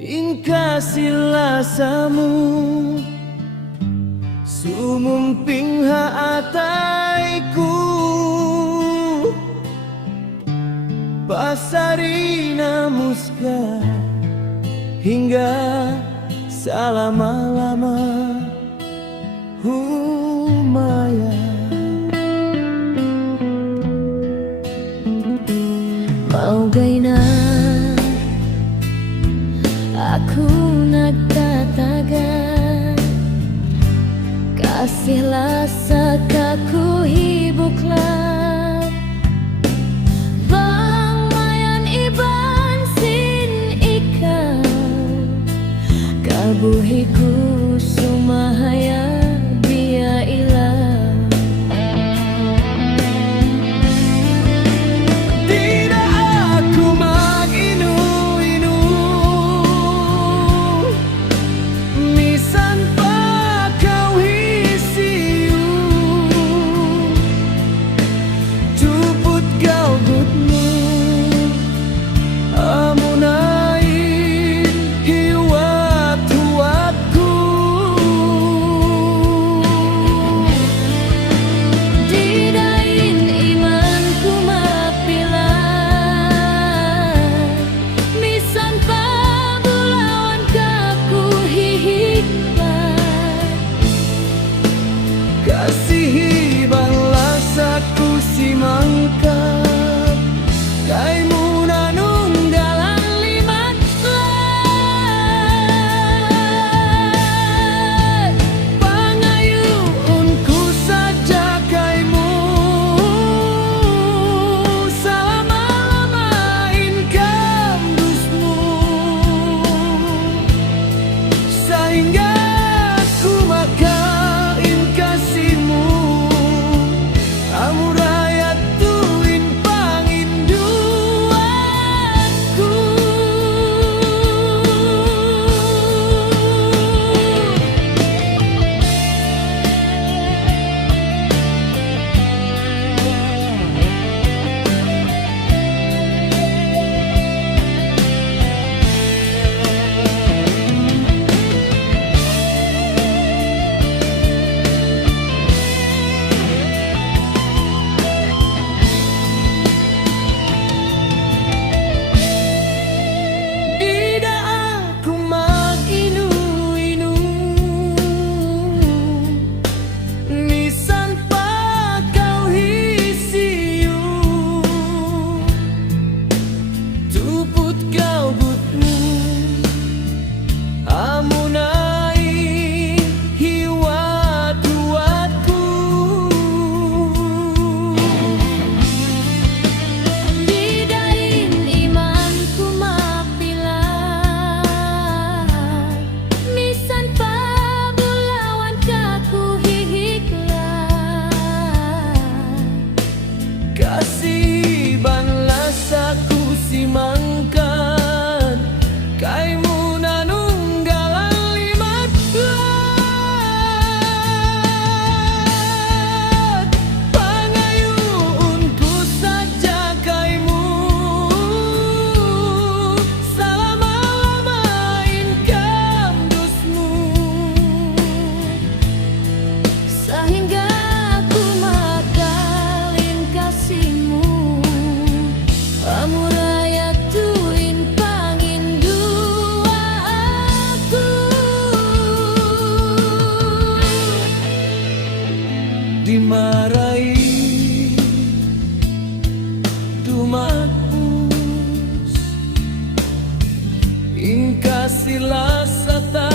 Kasih lasamu sumumping haataiku pasarina muska hingga selama-lama humaya mau gaina aku nagtatagan kasihlah sakaku hibuklah bang mayan iban sin ikaw kabuhiku sumahaya biya ilah. Kasihi balas aku si mangkat kaimu nanunggalan limat lai pangayuunku saja kaimu selama-lamain kandusmu sehingga aku makan kasih balas aku si mangkat kaimu nanunggalan limat lat pangayuunku saja kaimu selama-lamain kandusmu sehingga aku makalin kasihmu amuraya tuin pangindu aku dimarahi dumakus ing kasih lasata